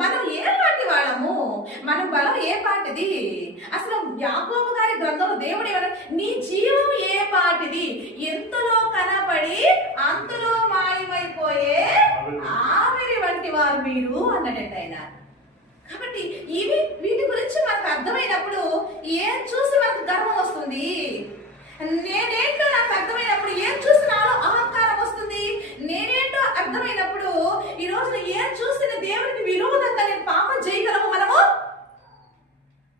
మనం ఏ పార్టీ వాళ్ళము? మన బలం ఏ పార్టీది? అసలు యాకోబు గారి గ్రంథంలో దేవుడు ఏమన్నా, నీ జీవం ఏ పార్టీది? ఎంతలో కనపడి అంతలో మాయమైపోయే ఆవిరి వంటి వారు మీరు అన్నాడంట ఆయన. కాబట్టి వీటి గురించి మనకు అర్థమైనప్పుడు ఏం చూసి మనకు గర్వం వస్తుంది? నేనేంటో నాకు అర్థమైనప్పుడు ఏం చూసి నాలో అహంకారం వస్తుంది? నేనేంటో అర్థమైనప్పుడు ఈ రోజున ఏం చూసిన దేవుడికి విరోధంగా నేను పాపం చేయగలము మనము?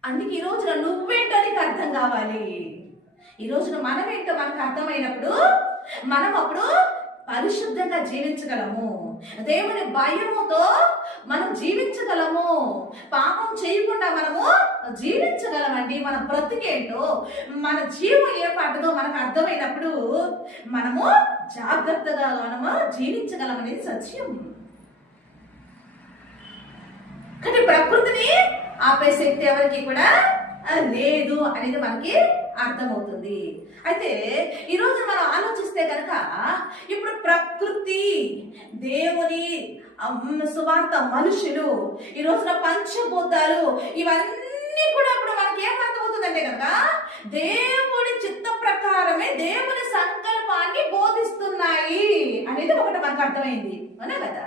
అందుకే ఈ రోజున నువ్వేంటో నీకు అర్థం కావాలి. ఈ రోజున మనమేంటో మనకు అర్థమైనప్పుడు మనం అప్పుడు పరిశుద్ధంగా జీవించగలము. దేవుని భయముతో మనం జీవించగలము. పాపం చేయకుండా మనము జీవించగలమండి. మన బ్రతికేంటో, మన జీవం ఏ పాటదో మనకు అర్థమైనప్పుడు మనము జాగ్రత్తగా మనము జీవించగలమనేది సత్యం. కానీ ప్రకృతిని ఆపే శక్తి ఎవరికి కూడా లేదు అనేది మనకి అర్థమవుతుంది. అయితే ఈరోజు మనం ఆలోచిస్తే కనుక ఇప్పుడు ప్రకృతి, దేవుని సువార్త, మనుషులు, ఈ రోజున పంచభూతాలు, ఇవన్నీ కూడా ఇప్పుడు మనకి ఏం అర్థమవుతుందంటే కనుక దేవుడి చిత్త ప్రకారమే దేవుని సంకల్పాన్ని బోధిస్తున్నాయి అనేది ఒకటి మనకు అర్థమైంది, అవునా కదా?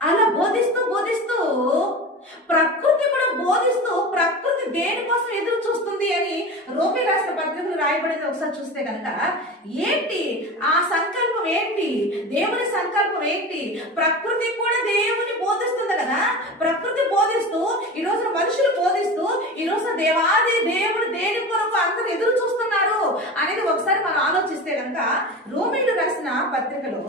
అలా బోధిస్తూ బోధిస్తూ ప్రకృతి కూడా బోధిస్తూ ప్రకృతి దేనికోసం ఎదురు చూస్తుంది అని రోమి రాష్ట్ర పత్రికలు రాయబడేది ఒకసారి చూస్తే కనుక ఏంటి ఆ సంకల్పం? ఏంటి దేవుని సంకల్పం? ఏంటి? ప్రకృతి కూడా దేవుని బోధిస్తుంది కదా. ప్రకృతి బోధిస్తూ ఈ రోజున మనుషులు బోధిస్తూ ఈ రోజున దేవాది దేవుడు దేని కొరకు అందరూ ఎదురు చూస్తున్నారు అనేది ఒకసారి మనం ఆలోచిస్తే కనుక రోమీలు రాసిన పత్రికలో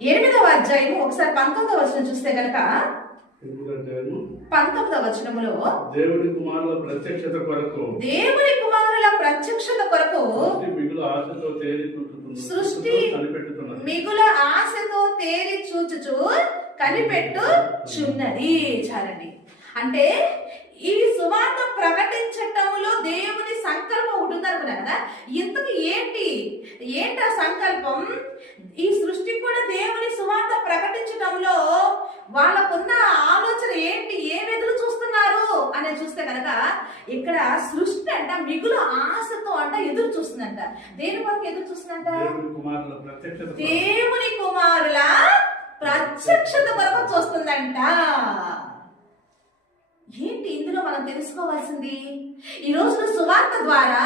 8వ అధ్యాయము ఒకసారి 19వ వచనం చూస్తే గనక 19వ వచనములో దేవుని కుమారుల ప్రత్యక్షత కొరకు సృష్టి మిగుల ఆశతో తేరి చూచుచు కనిపెట్టుచున్నది. చాలండి. అంటే ఈ సువార్త ప్రకటించటంలో దేవుని సంకల్పం ఒకటి ఉందనుకున్నా కదా. ఇంతకు ఏంటి ఆ సంకల్పం? ఈ సృష్టి కూడా దేవుని సువార్త ప్రకటించటంలో వాళ్ళకున్న ఆలోచన ఏంటి? ఏం ఎదురు చూస్తున్నారు అనేది చూస్తే కనుక ఇక్కడ సృష్టి అంట మిగుల ఆశతో అంట ఎదురు చూస్తుందంట. దేని కొరకు ఎదురు చూస్తుందంట? దేవుని కుమారుల ప్రత్యక్షత కొరకు చూస్తుందంట. ఏంటి ఇందులో మనం తెలుసుకోవాల్సింది? ఈ రోజున సువార్త ద్వారా